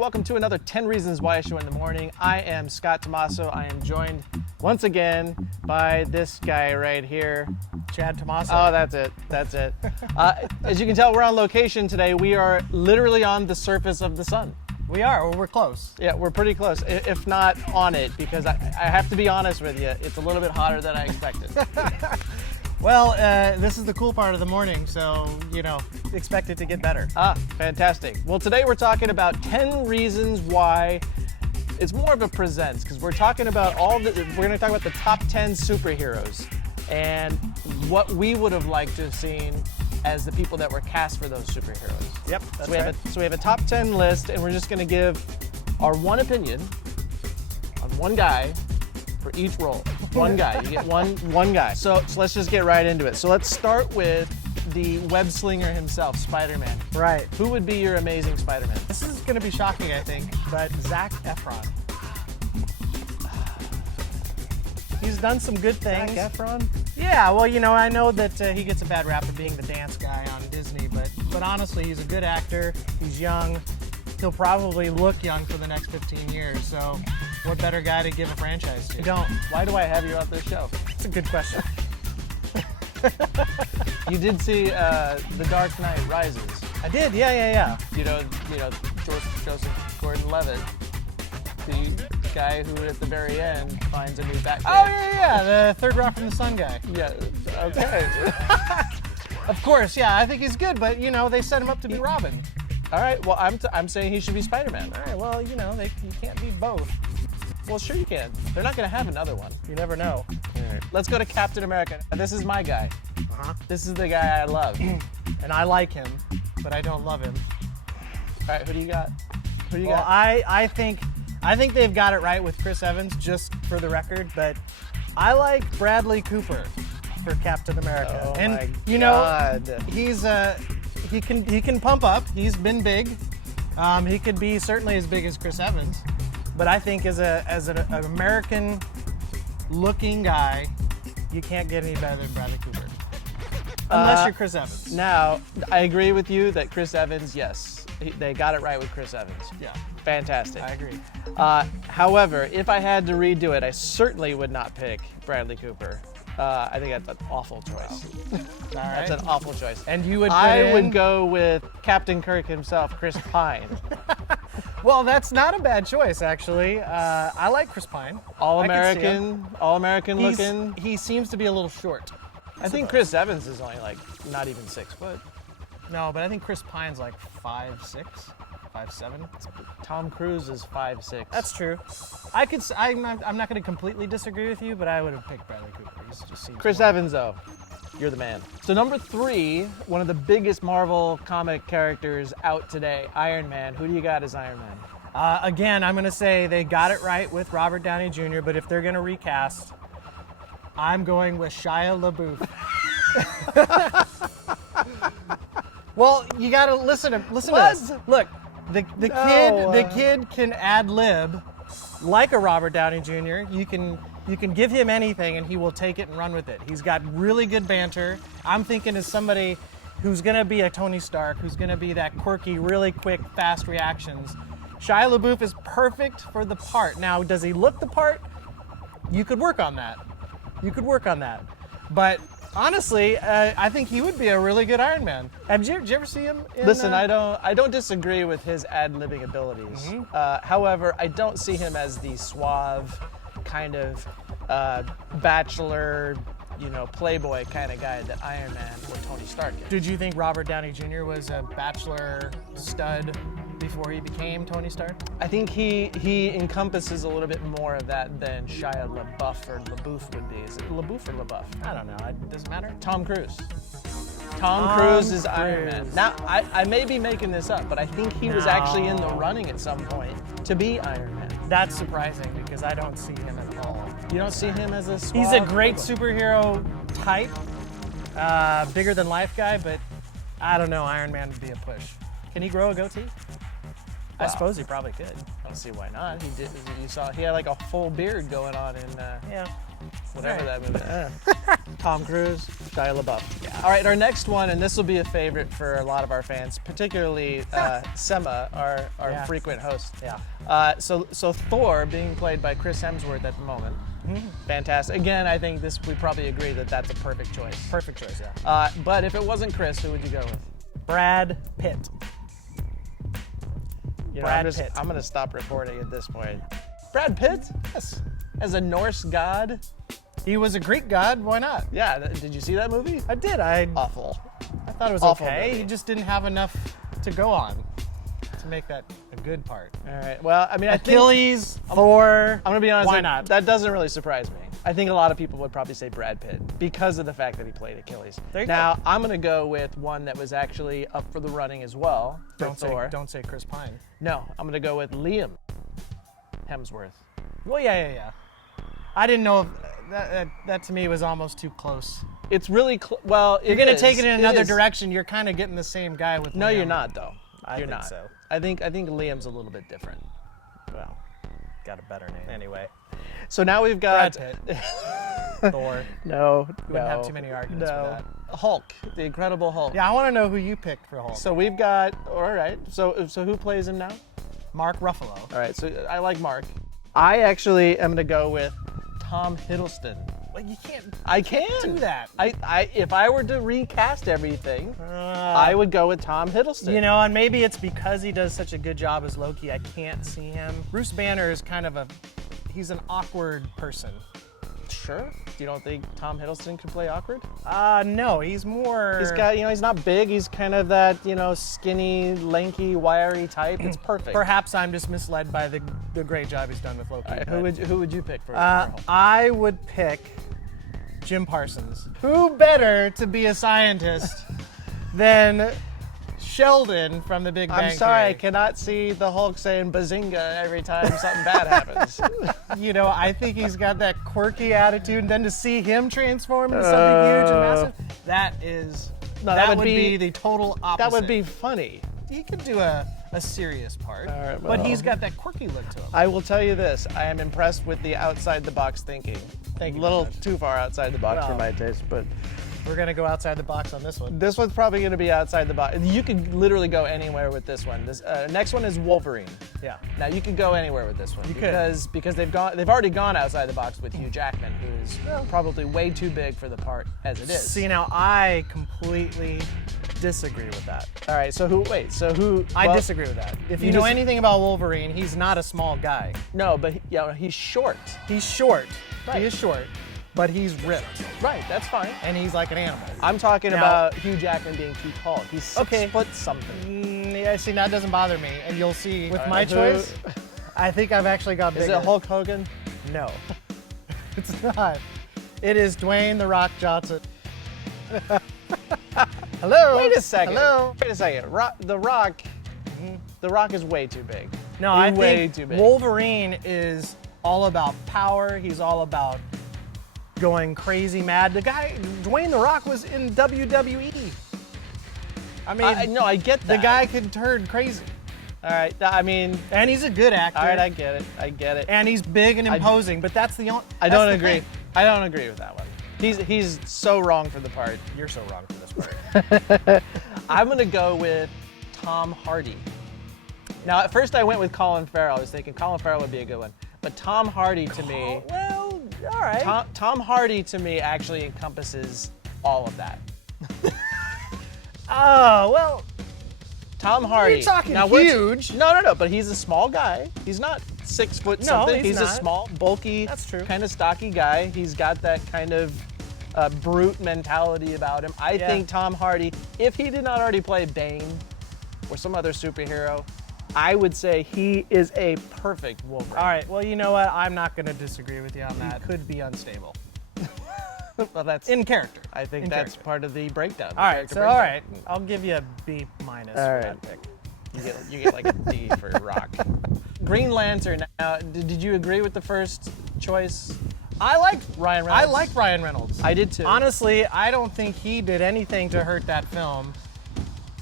welcome to another 10 Reasons Why show in the morning. I am Scott Tomasso. I am joined once again by this guy right here. Chad Tomasso. Oh, that's it. As you can tell, we're on location today. We are literally on the surface of the sun. We are, well, we're close. Yeah, we're pretty close, if not on it, because I have to be honest with you, it's a little bit hotter than I expected. Well, this is the cool part of the morning, so, you know, expect it to get better. Ah, fantastic. Well, today we're talking about 10 reasons why. It's more of a presents, because we're talking about we're going to talk about the top 10 superheroes and what we would have liked to have seen as the people that were cast for those superheroes. Yep, that's right. So we have a top 10 list, and we're just going to give our one opinion on one guy for each role. One guy. You get one guy. So let's just get right into it. So let's start with the web slinger himself, Spider-Man. Right. Who would be your amazing Spider-Man? This is going to be shocking, I think, but Zac Efron. He's done some good things. Zac Efron? Yeah, well, you know, I know that he gets a bad rap for being the dance guy on Disney, but honestly, he's a good actor. He's young. He'll probably look young for the next 15 years, so what better guy to give a franchise to? Why do I have you on this show? That's a good question. You did see The Dark Knight Rises. I did, yeah. You know, Joseph Gordon-Levitt, the guy who at the very end finds a new Batman. Oh, yeah, the Third Rock from the Sun guy. Yeah, okay. Of course, yeah, I think he's good, but, you know, they set him up to be Robin. All right, well, I'm saying he should be Spider-Man. All right, well, you know, you can't be both. Well, sure you can. They're not going to have another one. You never know. All right. Let's go to Captain America. This is my guy. Uh-huh. This is the guy I love. And I like him, but I don't love him. All right, who do you got? Well, I think they've got it right with Chris Evans, just for the record, but I like Bradley Cooper for Captain America. Oh, and my you God. know, he can pump up. He's been big. He could be certainly as big as Chris Evans, but I think as an American looking guy, you can't get any better than Bradley Cooper. Unless you're Chris Evans. Now, I agree with you that Chris Evans, yes, they got it right with Chris Evans. Yeah. Fantastic. I agree. However, if I had to redo it, I certainly would not pick Bradley Cooper. I think that's an awful choice. All right. That's an awful choice. And you would would go with Captain Kirk himself, Chris Pine. Well, that's not a bad choice, actually. I like Chris Pine. All-American looking. He seems to be a little short. I think Chris Evans is only like not even 6 foot. No, but I think Chris Pine's like 5'6", 5'7". Tom Cruise is 5'6". That's true. I'm not going to completely disagree with you, but I would have picked Bradley Cooper. He's just Chris Evans, though, you're the man. So number 3, one of the biggest Marvel comic characters out today, Iron Man. Who do you got as Iron Man? Again, I'm going to say they got it right with Robert Downey Jr., but if they're going to recast, I'm going with Shia LaBeouf. Well, you got to listen to this. Look, the kid can ad lib like a Robert Downey Jr. You can give him anything and he will take it and run with it. He's got really good banter. I'm thinking as somebody who's going to be a Tony Stark, who's going to be that quirky, really quick, fast reactions. Shia LaBeouf is perfect for the part. Now, does he look the part? You could work on that. But honestly, I think he would be a really good Iron Man. Did you ever see him? Listen, I don't disagree with his ad-libbing abilities. Mm-hmm. However, I don't see him as the suave kind of bachelor, playboy kind of guy that Iron Man or Tony Stark is. Did you think Robert Downey Jr. was a bachelor stud before he became Tony Stark? I think he encompasses a little bit more of that than Shia LaBeouf or LaBeouf would be. Is it LaBeouf or LaBeouf? I don't know. It doesn't matter. Tom Cruise. Tom Cruise is Iron Man. Now, I may be making this up, but I think he was actually in the running at some point to be Iron Man. That's surprising because I don't see him at all. You don't see him as a suave? He's a great superhero type, bigger than life guy, but I don't know. Iron Man would be a push. Can he grow a goatee? I suppose he probably could. I don't see why not. He did. You saw he had like a full beard going on in. Yeah. whatever that movie is. Tom Cruise, Shia LaBeouf. Yeah. All right, our next one, and this will be a favorite for a lot of our fans, particularly Sema, our frequent host. Yeah. So Thor, being played by Chris Hemsworth at the moment, fantastic. Again, I think we probably agree that that's a perfect choice. Perfect choice, yeah. But if it wasn't Chris, who would you go with? Brad Pitt. You know, Brad Pitt. I'm gonna stop recording at this point. Brad Pitt? Yes. As a Norse god? He was a Greek god, why not? Yeah, did you see that movie? I did. Awful. I thought it was Awful okay. movie. He just didn't have enough to go on to make that a good part. All right, well, I mean, Achilles, Thor. I'm gonna be honest, Why not? That doesn't really surprise me. I think a lot of people would probably say Brad Pitt because of the fact that he played Achilles. There you now, go. I'm gonna go with one that was actually up for the running as well for Thor. Don't say Chris Pine. No, I'm gonna go with Liam Hemsworth. Well, yeah. I didn't know if that to me was almost too close. It's really well. You're gonna take it in another is. direction. You're kind of getting the same guy with. No, Liam. you're not though. I You're think not. so. I think Liam's a little bit different. Well, got a better name. Anyway, So now we've got Brad Pitt, Thor. No, We wouldn't have too many arguments for that. Hulk, the Incredible Hulk. Yeah, I want to know who you picked for Hulk. So we've got. All right. So who plays him now? Mark Ruffalo. All right. So I like Mark. I actually am gonna go with Tom Hiddleston. Well, you can't. I can do that. If I were to recast everything, I would go with Tom Hiddleston. You know, and maybe it's because he does such a good job as Loki, I can't see him. Bruce Banner is kind of he's an awkward person. Sure. You don't think Tom Hiddleston could play awkward? No, he's more. He's got, he's not big. He's kind of that, skinny, lanky, wiry type. It's perfect. Perhaps I'm just misled by the great job he's done with Loki. All right, but, who would you pick for Hulk? I would pick Jim Parsons. Who better to be a scientist than Sheldon from The Big Bang I'm sorry, I Theory? cannot see the Hulk saying bazinga every time something bad happens. You know, I think he's got that quirky attitude, and then to see him transform into something huge and massive, that would be the total opposite. That would be funny. He could do a serious part, All right, but well. he's got that quirky look to him. I will tell you this, I am impressed with the outside the box thinking. Thank you A little very much. too far outside the box for Well. my taste, but We're gonna go outside the box on this one. this one's probably going to be outside the box. You could literally go anywhere with this one. This next one is Wolverine. Yeah. Now you could go anywhere with this one You could. because they've already gone outside the box with Hugh Jackman, who's probably way too big for the part as it is. See, now I completely disagree with that. All right, so who? I disagree with that. If you know anything about Wolverine, he's not a small guy. No, but he's short. He's short. Right. He is short, but he's ripped, Right, that's fine. and he's like an animal. I'm talking Now- about Hugh Jackman being too tall. He's 6 Okay. foot something. Yeah, see, that doesn't bother me, and you'll see with my who- choice. I think I've actually got bigger. Is it Hulk Hogan? No, it's not. It is Dwayne "The Rock" Johnson. Hello. Wait a second. Hello. Wait a second. The Rock. The Rock is way too big. No, He's I way think too big. Wolverine is all about power. He's all about going crazy mad. The guy, Dwayne "The Rock," was in WWE. I mean, No, I get the that. guy could turn crazy, All right. I mean, and he's a good actor. all right. I get it. I get it. and he's big and imposing. But that's the only. I don't agree. I don't agree with that one. He's so wrong for the part. You're so wrong for this part. I'm gonna go with Tom Hardy. Now, at first I went with Colin Farrell. I was thinking Colin Farrell would be a good one, but Tom Hardy to me, Well, all right. Tom Hardy to me actually encompasses all of that. Oh, well, Tom Hardy. You're talking we're- huge. No, but he's a small guy. He's not 6 foot No, something. he's a not. small, bulky, That's true. kind of stocky guy. He's got that kind of brute mentality about him. I Yeah. think Tom Hardy, if he did not already play Bane or some other superhero, I would say he is a perfect Wolverine. all right. Well, you know what? I'm not going to distree with you on that. Could be unstable Well, that's. in character. I think in that's character. part of the breakdown. the All right. character So, all breakdown. right. I'll give you a B minus All for right. that pick. You get like a D for Rock. Green Lantern. Now, did you agree with the first choice? I like Ryan I Reynolds? like Ryan Reynolds. I did too. Honestly, I don't think he did anything to hurt that film.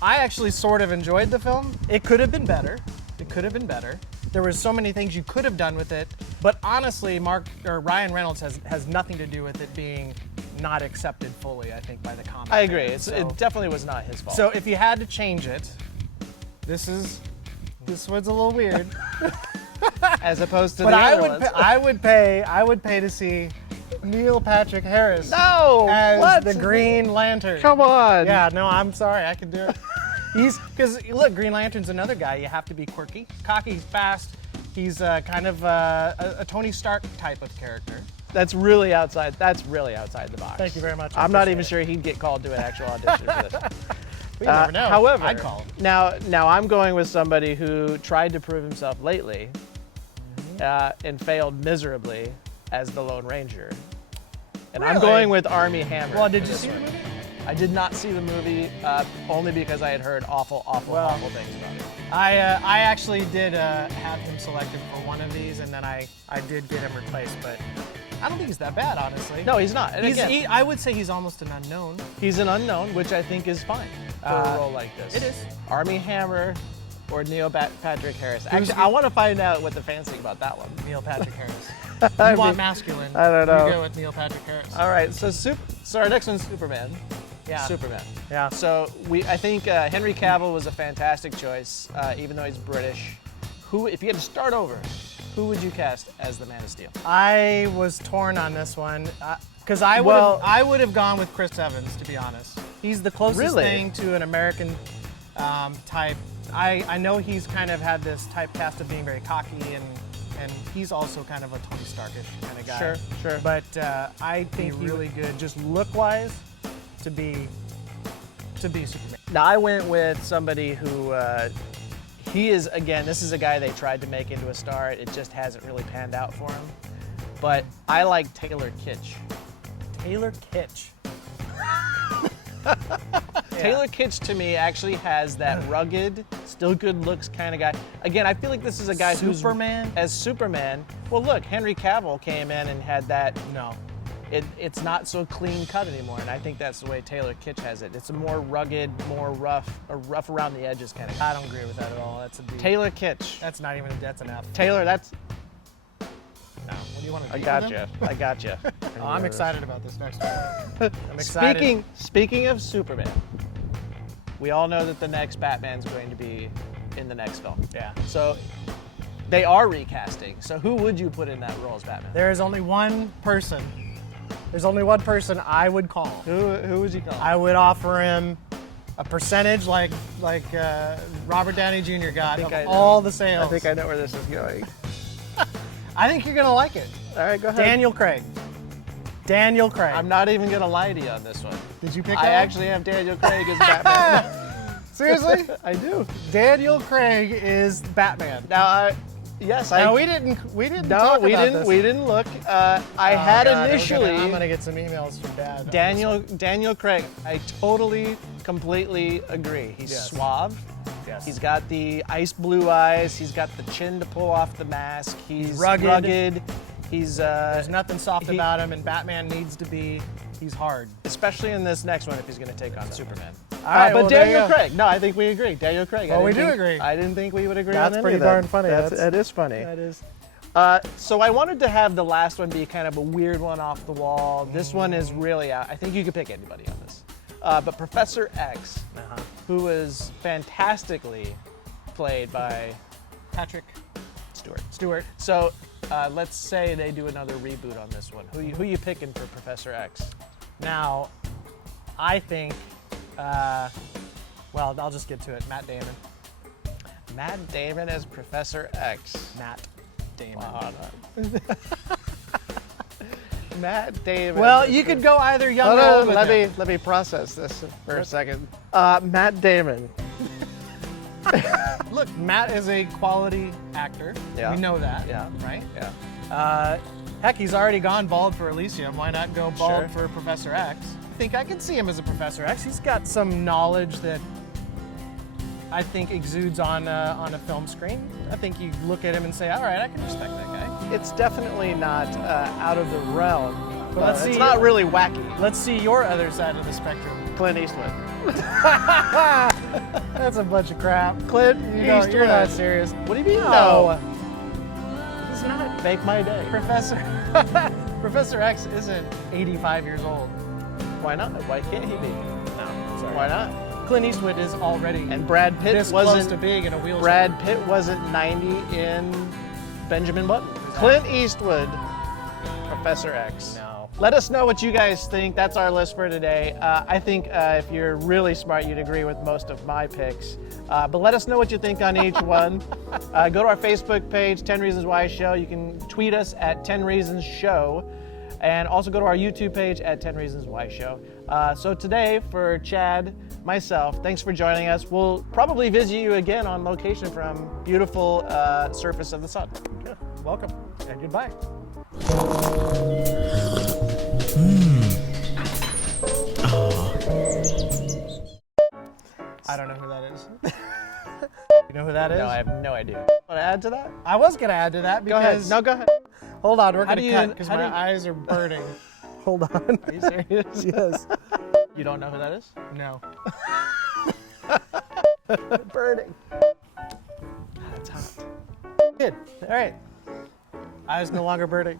I actually sort of enjoyed the film. It could have been better. It could have been better. There were so many things you could have done with it. But honestly, Ryan Reynolds has nothing to do with it being not accepted fully, I think, by the comic. I agree. fans. It definitely was not his fault. So if you had to change it, this one's a little weird. as opposed to But the I other would ones. I would pay to see Neil Patrick Harris No! as What? the Green Lantern. Come on. Yeah, no, I'm sorry, I can do it. Because look, Green Lantern's another guy. You have to be quirky, cocky, fast. He's kind of a Tony Stark type of character. That's really outside the box. Thank you very much. I I'm not appreciate even it. sure he'd get called to an actual audition for this. You never know. However, I'd call him. now I'm going with somebody who tried to prove himself lately and failed miserably as the Lone Ranger. And I'm Really? going with Armie Hammer. Well, did for you this see the one. movie? I did not see the movie only because I had heard awful things about it. I actually did have him selected for one of these, and then I did get him replaced, but I don't think he's that bad, honestly. No, he's not. And again, I would say he's almost an unknown. he's an unknown, which I think is fine for a role like this. It is. Armie Hammer or Neil Patrick Harris. Who's Actually, I want to find out what the fans think about that one. Neil Patrick Harris. I You want mean, masculine. I don't know. You go with Neil Patrick Harris. All right, so our next one's Superman. Yeah. Superman. Yeah. So I think Henry Cavill was a fantastic choice, even though he's British. If you had to start over, who would you cast as the Man of Steel? I was torn on this one because I would have gone with Chris Evans, to be honest. He's the closest Really? thing to an American type. I know he's kind of had this typecast of being very cocky and he's also kind of a Tony Starkish kind of guy. Sure. But I think he's really good, just look-wise, to be Superman. Now I went with somebody who he is, again, this is a guy they tried to make into a star. It just hasn't really panned out for him. But I like Taylor Kitsch. Taylor Kitsch. Taylor Kitsch to me actually has that rugged, still good looks kind of guy. Again, I feel like this is a guy Superman? who's as Superman. Well, look, Henry Cavill came in and had that. No. It's not so clean cut anymore, and I think that's the way Taylor Kitsch has it. It's a more rugged, more rough around the edges kind of guy. I don't agree with that at all. That's a D. Taylor Kitsch. That's not even. That's an F. Taylor, that's. No. What do you want to do? I gotcha. I gotcha. Oh, I'm excited about this next one. I'm excited. Speaking of Superman, we all know that the next Batman's going to be in the next film. Yeah. So they are recasting. So who would you put in that role as Batman? There is only one person. There's only one person I would call. Who would you call? I would offer him a percentage like Robert Downey Jr. got of all the sales. I think I know where this is going. I think you're gonna like it. All right, go ahead. Daniel Craig. Daniel Craig. I'm not even gonna lie to you on this one. Did you pick I that? actually have Daniel Craig as Batman. Seriously? I do. Daniel Craig is Batman. Now, No, we didn't. No, talk we about didn't. this. We didn't look. I had God, initially. I'm gonna get some emails from Dad. Daniel Craig. I totally, completely agree. He's Yes. suave. Yes. He's got the ice blue eyes. He's got the chin to pull off the mask. He's rugged. He's There's nothing soft about him, and Batman needs to be. He's hard. especially in this next one if he's going to take on Superman. All right, but well, there you Daniel go. Craig. No, I think we agree. Daniel Craig. Well, we do agree. I didn't think we would agree That's on any pretty of that. darn funny. That is funny. That is. So I wanted to have the last one be kind of a weird one off the wall. This one is really out. I think you could pick anybody on this. But Professor X, who was fantastically played by Patrick Stewart. So let's say they do another reboot on this one. Who you picking for Professor X? Now, I think. Well, I'll just get to it. Matt Damon. Matt Damon as Professor X. Matt Damon. Wow. Matt Damon. Well, you could go either young or old with him. let me process this for a second. Matt Damon. Look, Matt is a quality actor. Yeah. We know that. Yeah. Right? Yeah. Heck, he's already gone bald for Elysium. Why not go bald Sure. for Professor X? I think I can see him as a Professor X. He's got some knowledge that I think exudes on a film screen. I think you look at him and say, all right, I can respect that guy. It's definitely not out of the realm. But let's it's see. not really wacky. Let's see your other side of the spectrum. Clint Eastwood. That's a bunch of crap. Clint You're Eastwood. not serious. What do you mean? No. No. He's not. Make my day. Professor X isn't 85 years old. Why not? Why can't he be? No, sorry. Why not? Clint Eastwood is already And Brad Pitt this close wasn't to being in a wheelchair. Brad Pitt wasn't 90 in Benjamin Button. Clint Eastwood, Professor X. No. Let us know what you guys think. That's our list for today. I think if you're really smart, you'd agree with most of my picks. But let us know what you think on each one. Go to our Facebook page, 10 Reasons Why Show. You can tweet us at 10 Reasons Show. And also go to our YouTube page at 10 Reasons Why Show. So today, for Chad, myself, thanks for joining us. We'll probably visit you again on location from beautiful surface of the sun. Yeah, welcome and goodbye. I don't know who that is. You know who that is? No, I have no idea. Want to add to that? I was gonna add to that Go ahead. because No, go ahead. hold on, we're How gonna do you- cut because how my do you- eyes are burning. Hold on. Are you serious? Yes. You don't know who that is? No. Burning. It's hot. Good. All right. Eyes no longer burning.